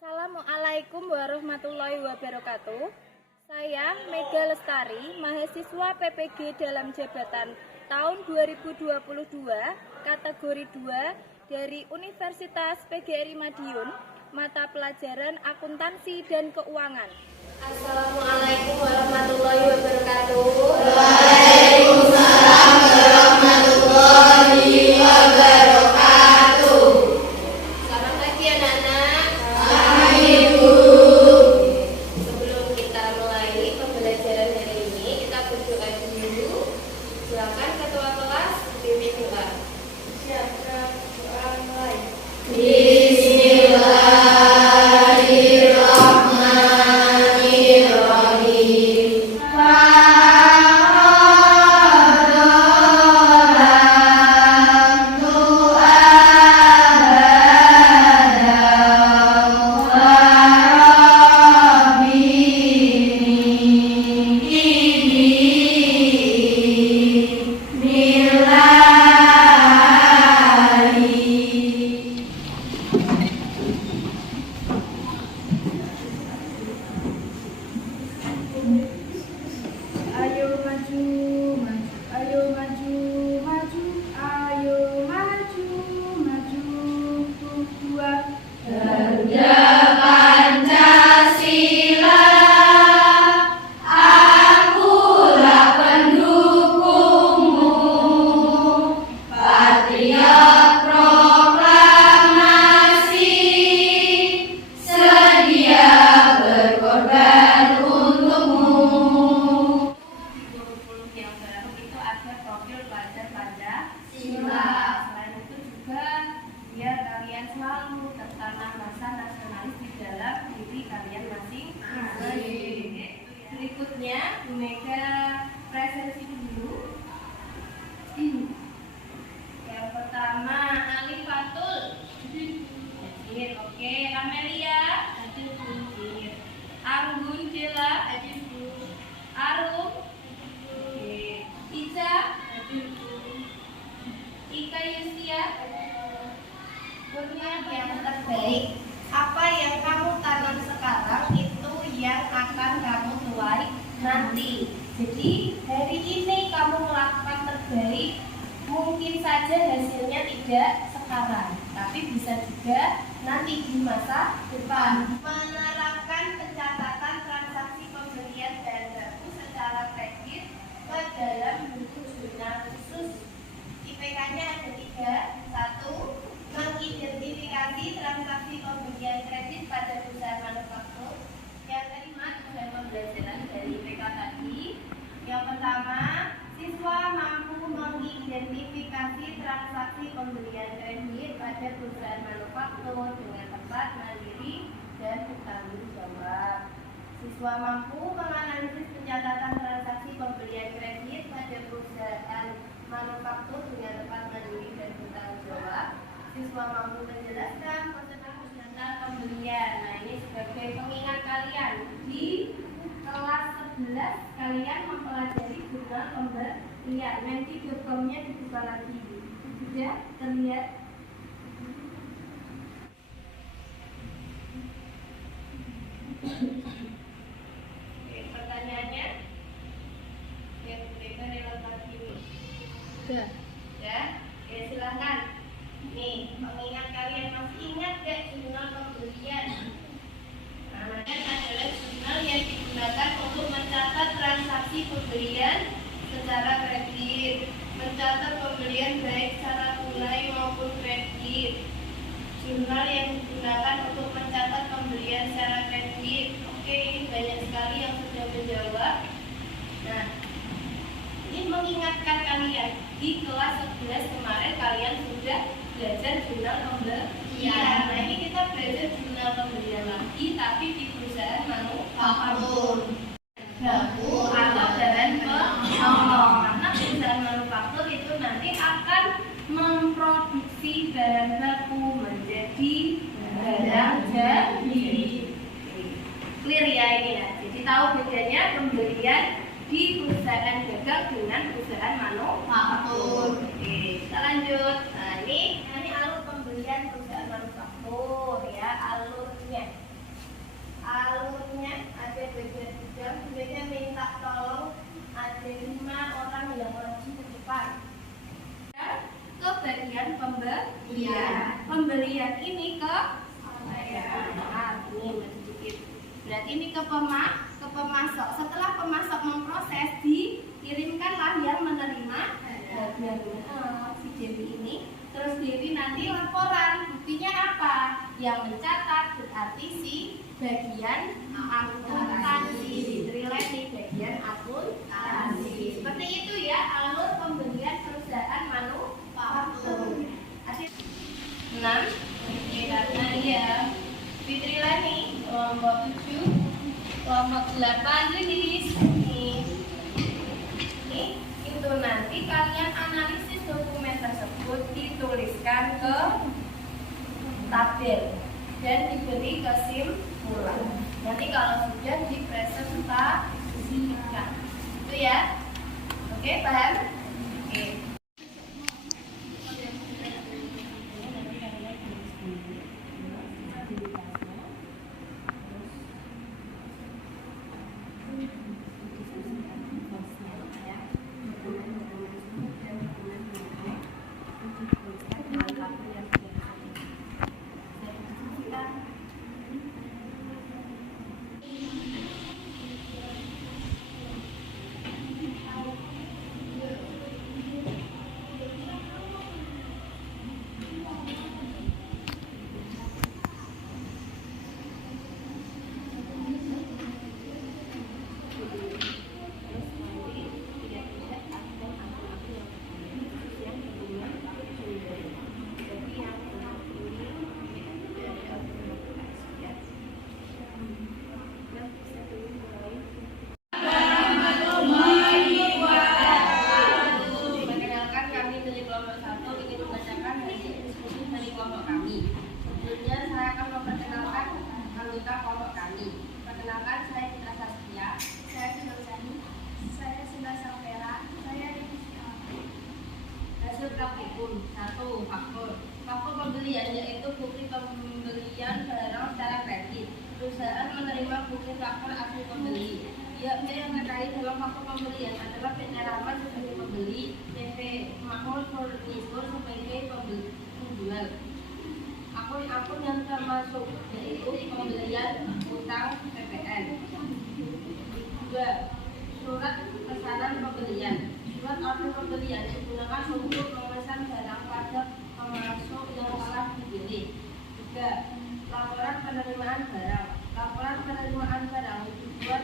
Assalamualaikum warahmatullahi wabarakatuh. Saya Mega Lestari, mahasiswa PPG dalam jabatan tahun 2022, kategori 2 dari Universitas PGRI Madiun, mata pelajaran akuntansi dan keuangan. Assalamualaikum warahmatullahi wabarakatuh. Waalaikumsalam warahmatullahi wabarakatuh. Selamat pagi anak-anak. Pagi Bu. Sebelum kita mulai pembelajaran hari ini, kita berdoa dulu. Silakan ketua kelas pimpin doa. Siapa doa mulai? Bismillahirrahmanirrahim. Ayo maju, maju, ayo maju, maju, ayo maju, maju, dua. Kerja Pancasila, akulah pendukungmu. Patriot proklamasi, sedia berkorban untukmu. Yang baru itu ada profil pelajar Pancasila. Sila. Selain itu juga biar kalian selalu tertanam rasa nasionalis di dalam diri kalian masing-masing. Berikutnya Bu Mega presentasi dulu. Yang pertama Alif Fatul. Hadir. Oke, Amelia. Hadir. Anggun Jela. Hadir. Arum. Oke. Ica. Ika Yustia. Kurnia yang terbaik. Apa yang kamu tanam sekarang itu yang akan kamu tuai nanti. Jadi hari ini kamu melakukan terbaik, mungkin saja hasilnya tidak sekarang, tapi bisa juga nanti di masa depan. Menerapkan pencatatan transaksi pembelian bahan baku secara kredit ke dalam buku jurnal khusus. IPK-nya ada 3. 1. Mengidentifikasi transaksi pembelian kredit pada perusahaan manufaktur. Yang kelima, tujuan pembelajaran dari IPK tadi. Yang pertama, siswa mampu mengidentifikasi transaksi pembelian kredit pada perusahaan manufaktur dengan tepat, mandiri, dan bertanggung jawab. Siswa mampu menganalisis pencatatan transaksi pembelian kredit pada perusahaan manufaktur dengan tepat, mandiri, dan bertanggung jawab. Siswa mampu menjelaskan prosedur pembelian. Nah, ini sebagai pengingat kalian di kelas 11 kalian mempelajari jurnal pembelian. Nanti dokumnya dibuka lagi. Sudah terlihat? Oke, pertanyaannya? Yang mereka lewat lagi nih. Sudah. Ya, oke, silahkan. Nih, mengingat kalian masih ingat gak jurnal pembelian? Namanya adalah jurnal yang digunakan untuk mencatat transaksi pembelian secara kredit, mencatat pembelian baik secara tunai maupun kredit. Jurnal yang digunakan untuk mencatat pembelian secara kredit. Oke, ini banyak sekali yang sudah menjawab. Nah, ini mengingatkan kalian di kelas 11 kemarin kalian sudah belajar jurnal pembelian. Nah, ini kita belajar jurnal pembelian lagi, tapi di perusahaan manufaktur. Baku atau bahan pokok. Karena perusahaan manufaktur itu nanti akan memproduksi bahan baku menjadi barang jadi. Clear ya ini ya. Jadi tahu bedanya pembelian di perusahaan dagang dengan perusahaan manufaktur. Oke, kita lanjut. Nah, ini alur pembelian perusahaan manufaktur ya, alurnya. ke pemasok. Setelah pemasok memproses, dikirimkanlah yang menerima bagian si Dewi ini. Terus Dewi nanti laporan, buktinya apa? Yang mencatat berarti si bagian akuntansi, Trileni bagian akuntansi. Seperti itu ya alur pembelian perusahaan manufaktur. 6. Oke, karena ya Trileni kelompok 7, kelompok 8 rilis ini itu nanti kalian analisis dokumen tersebut, dituliskan ke tabel dan diberi kesimpulan. Nanti kalau sudah dipresentasikan, itu ya. Oke, paham? Oke. Faktur pembelian yaitu bukti pembelian barang secara kredit. Perusahaan menerima bukti faktur asli pembeli. Pihak-pihak yang terkait dalam faktur pembelian adalah PT Rahmat sebagai pembeli, PT Makmur Furnitur sebagai penjual. Akun-akun yang termasuk yaitu pembelian utang PPN. 2. Surat pesanan pembelian. Surat order pembelian digunakan untuk memesan barang pada pemasok yang telah dipilih. 3. Laporan penerimaan barang. Laporan penerimaan barang dibuat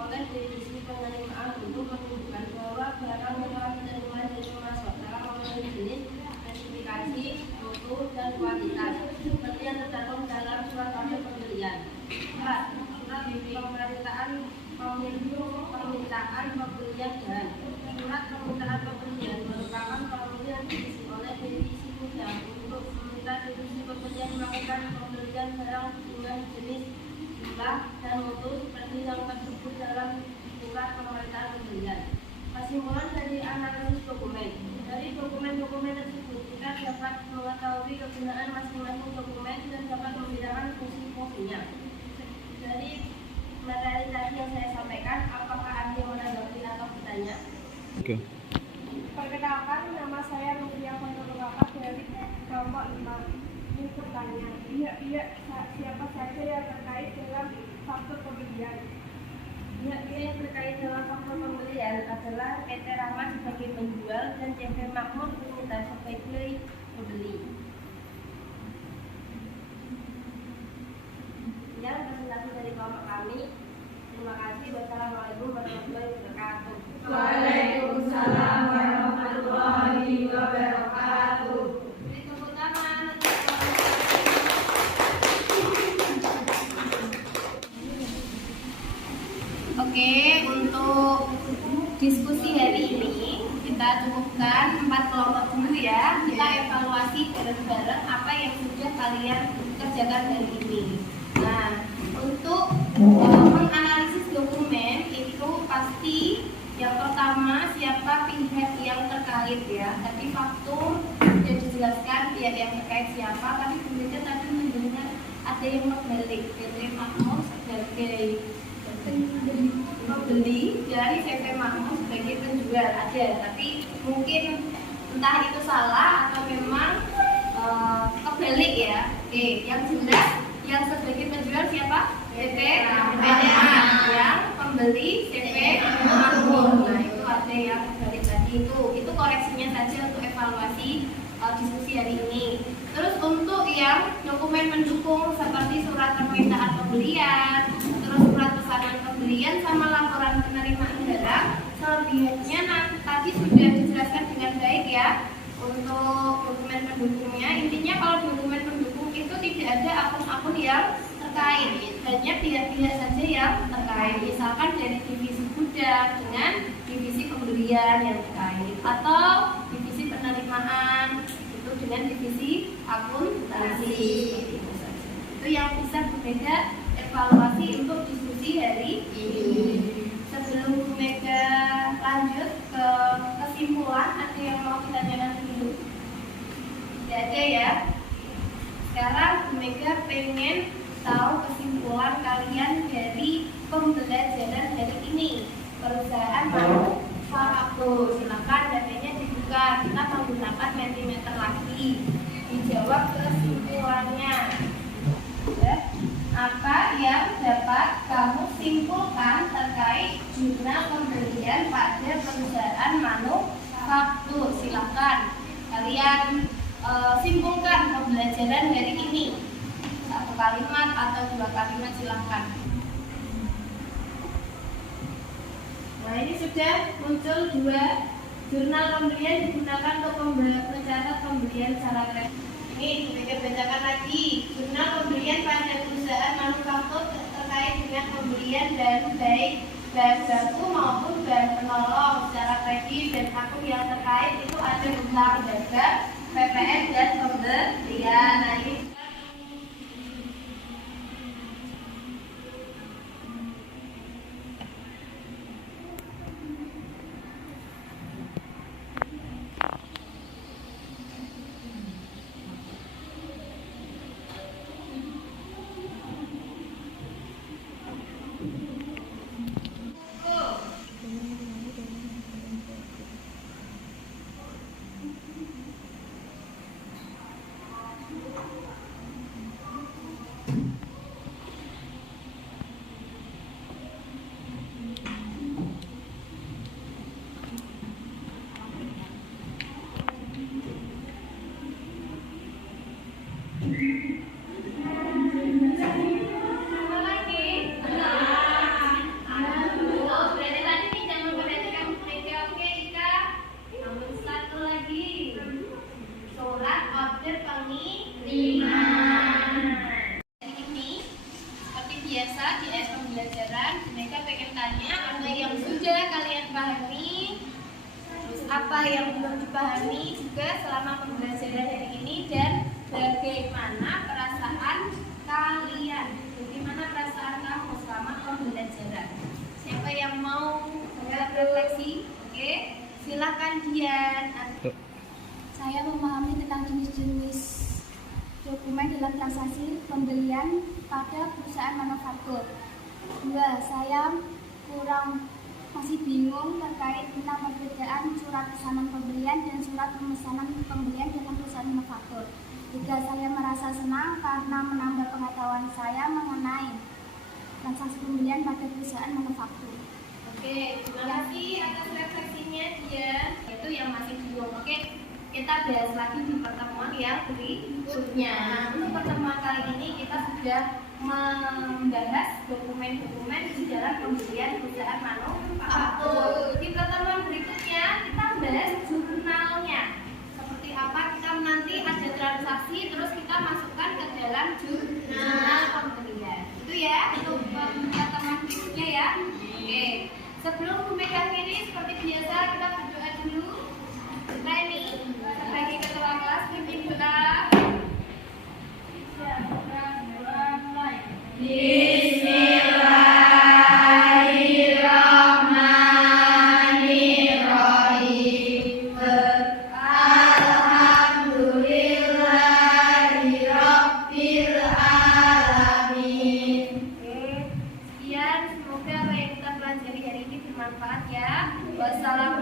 oleh divisi penerimaan untuk menunjukkan bahwa barang yang telah diterima dari pemasok dalam memenuhi jenis, spesifikasi, mutu, dan kualitas seperti yang tercantum dalam surat order pembelian. 4. Surat permintaan pembelian dan surat permintaan pembelian merupakan formulir yang diisi oleh divisi gudang untuk meminta divisi pembelian melakukan pembelian barang dengan jenis, jumlah, dan mutu seperti yang tersebut dalam surat permintaan pembelian. Kesimpulan dari analisis dokumen. Dari dokumen-dokumen tersebut kita dapat mengetahui kegunaan masing-masing dokumen dan dapat membedakan fungsi-fungsinya. Dari materi tadi yang saya sampaikan, apakah ada yang menanggapi atau bertanya? Oke. Perkenalkan, nama saya Nuriyah Fandolokaka dari kelompok 5. Ini pertanyaan, pihak-pihak siapa saja yang terkait dengan faktur pembelian? Pihak-pihak yang terkait dengan faktur pembelian adalah PT Rahmat sebagai penjual dan CV Makmur Furnitur sebagai pembeli. Ya, presentasi dari kelompok kami. Terima kasih. Wassalamualaikum warahmatullahi wabarakatuh. Waalaikumsalam warahmatullahi wabarakatuh. Beri tepuk tangan. Oke, untuk diskusi hari ini kita cukupkan 4 kelompok dulu ya. Kita evaluasi bareng-bareng apa yang sudah kalian kerjakan hari ini. Nah, untuk menganalisis dokumen itu pasti yang pertama siapa pihak yang terkait ya. Tadi faktur sudah dijelaskan pihak yang terkait siapa, tapi kemudian tadi mendengar ada yang membalik PT Makmur sebagai pembeli dari PT Makmur sebagai penjual ada, tapi mungkin entah itu salah atau memang kebalik ya. Oke, yang jelas yang sebagai penjual siapa? CP PDA, yang pembeli CP makmur. Nah, itu ada yang balik tadi itu koreksinya saja untuk evaluasi diskusi hari ini. Terus untuk yang dokumen pendukung seperti surat permintaan pembelian, terus surat pesanan pembelian sama laporan penerimaan barang, selebihnya tadi sudah dijelaskan dengan baik ya. Untuk dokumen pendukungnya, intinya kalau dokumen pendukung itu tidak ada akun-akun yang terkait, hanya pihak-pihak saja yang terkait. Misalkan dari divisi gudang dengan divisi pembelian yang terkait, atau divisi penerimaan itu dengan divisi akuntansi. Itu yang bisa berbeda evaluasi untuk diskusi hari ini. Sebelum Bu Mega lanjut ke kesimpulan, ada yang mau kita tanyakan dulu? Tidak ada ya. Sekarang Bu Mega pengen tahu kesimpulan kalian dari pembelajaran hari ini. Perusahaan manufaktur. Silakan datanya dibuka. Kita menggunakan mentimeter lagi. Dijawab kesimpulannya. Ya. Apa yang dapat kamu simpulkan terkait jurnal pembelian pada perusahaan manufaktur? Silakan kalian simpulkan pembelajaran hari ini. 1 kalimat atau 2 kalimat, silakan. Nah, ini sudah muncul 2 jurnal pembelian digunakan untuk mencatat pembelian secara kreatif. Ini kita bacakan lagi. Jurnal pembelian pada perusahaan manufaktur terkait dengan pembelian dan baik bahan baku maupun bahan penolong secara kredit dan akun yang terkait itu ada hutang dagang, PPN dan pembelian. Nah, ini apa yang belum dipahami juga selama pembelajaran hari ini dan bagaimana perasaan kalian, bagaimana perasaan kamu selama pembelajaran. Siapa yang mau refleksi? Oke, silakan Dian. Saya memahami tentang jenis-jenis dokumen dalam transaksi pembelian pada perusahaan manufaktur. 2. Saya masih bingung terkait tentang perbedaan surat pesanan pembelian dan surat pemesanan pembelian dalam perusahaan manufaktur. 3. Saya merasa senang karena menambah pengetahuan saya mengenai transaksi pembelian pada perusahaan manufaktur. Oke, terima kasih atas refleksinya dia. Itu yang masih bingung. Oke, kita bahas lagi di pertemuan yang berikutnya. Untuk pertemuan kali ini kita sudah membahas dokumen-dokumen di dalam pembelian perusahaan manufaktur. Di pertemuan berikutnya kita bahas jurnalnya. Seperti apa kita nanti ada transaksi terus kita masukkan ke dalam jurnal pembelian. Itu ya untuk pertemuan berikutnya ya. Oke. Sebelum Bu Mega akhiri seperti biasa kita berdoa dulu. Reni sebagai ketua kelas pimpin doa. Bismillahirrahmanirrahim. Alhamdulillahirabbil alamin. Sekian, semoga apa yang kita pelajari hari ini bermanfaat ya. Wassalamualaikum